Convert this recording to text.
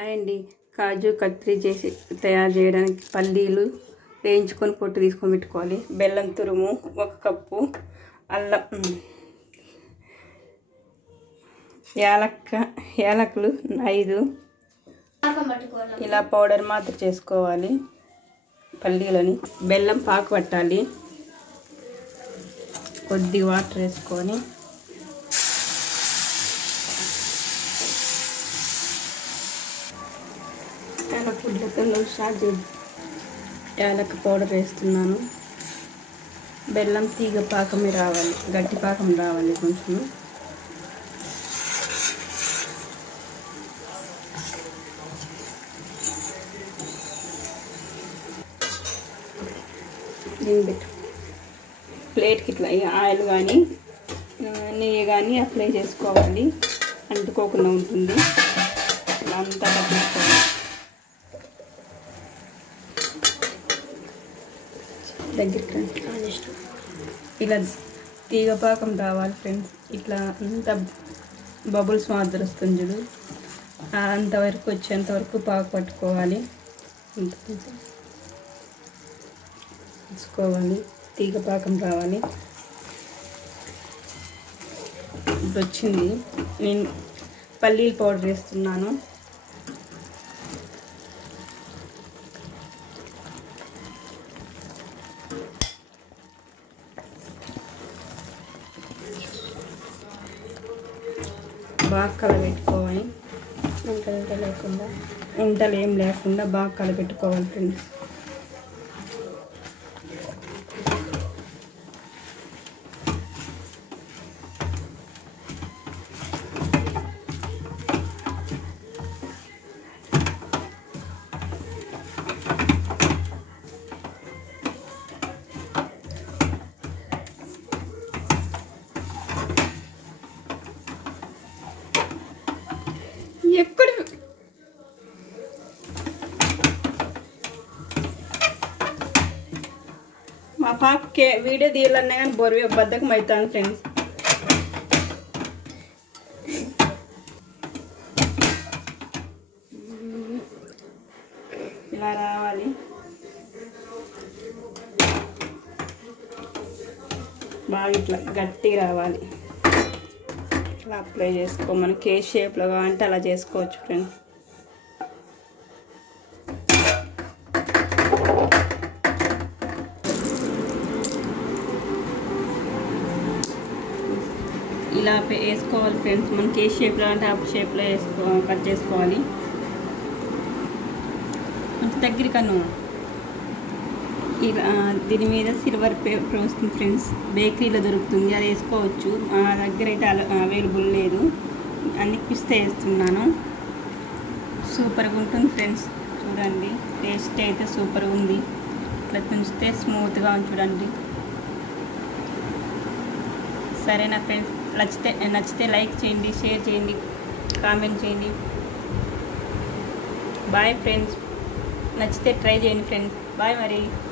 అండి కాజు కత్రీ చేసి తయారు చేయడానికి పల్లీలు వేయించుకొని పొట్టు తీసుకొని పెట్టుకోవాలి. బెల్లం తురుము 1 కప్పు, అల్లం, యాలకులు 5 ఇలా పౌడర్ మాత్రం చేసుకోవాలి. పల్లీలని బెల్లం పాకు పట్టాలి. కొద్దిగా వాటర్ వేసుకొని యాలక పౌడర్ వేస్తున్నాను. బెల్లం తీగ పాకమే రావాలి, గట్టి పాకం రావాలి కొంచెం. దీన్ని ప్లేట్కి ఇట్లా ఆయిల్ కానీ నెయ్యి కానీ అప్లై చేసుకోవాలి, అంటుకోకుండా ఉంటుంది. ఇలా అంతా పట్టించుకోవాలి. దగ్గరికి ఇలా తీగ పాకం రావాలి ఫ్రెండ్స్. ఇట్లా అంత బబుల్స్ మాదిరి వస్తుంది చూడు, అంతవరకు వచ్చేంతవరకు పాకు పట్టుకోవాలి. తీసుకోవాలి, తీగ పాకం రావాలి. ఇప్పుడు వచ్చింది. నేను పల్లీల పౌడర్ వేస్తున్నాను. బాగా కలబెట్టుకోవాలి. ఉంటలు ఏం లేకుండా బాగా కలబెట్టుకోవాలి ఫ్రెండ్స్. ఎక్కడ మా పాపకి వీడియో తీయాలన్నా కానీ బద్దకం అవుతాను ఫ్రెండ్స్. ఇలా రావాలి. బాగా ఇట్లా గట్టిగా రావాలి. ఇట్లా అప్లై చేసుకో. మనకి ఏ షేప్లో కావాలంటే అలా చేసుకోవచ్చు ఫ్రెండ్స్. ఇలా వేసుకోవాలి ఫ్రెండ్స్. మనకి ఏ షేప్లో అంటే ఆ షేప్లో కట్ చేసుకోవాలి. దగ్గరికను ఇలా దీని మీద సిల్వర్ పేపర్ వస్తుంది ఫ్రెండ్స్, బేకరీలో దొరుకుతుంది, అది వేసుకోవచ్చు. మా దగ్గర అయితే అవైలబుల్ లేదు, అందుకే పిస్తా వేస్తున్నాను. సూపర్గా ఉంటుంది ఫ్రెండ్స్. చూడండి, టేస్ట్ అయితే సూపర్గా ఉంది. ఇట్లా తుంచితే స్మూత్గా ఉంది చూడండి. సరేనా ఫ్రెండ్స్? నచ్చితే లైక్ చేయండి, షేర్ చేయండి, కామెంట్ చేయండి. Bye friends. నచ్చితే ట్రై చేయండి ఫ్రెండ్స్. బాయ్ మరి.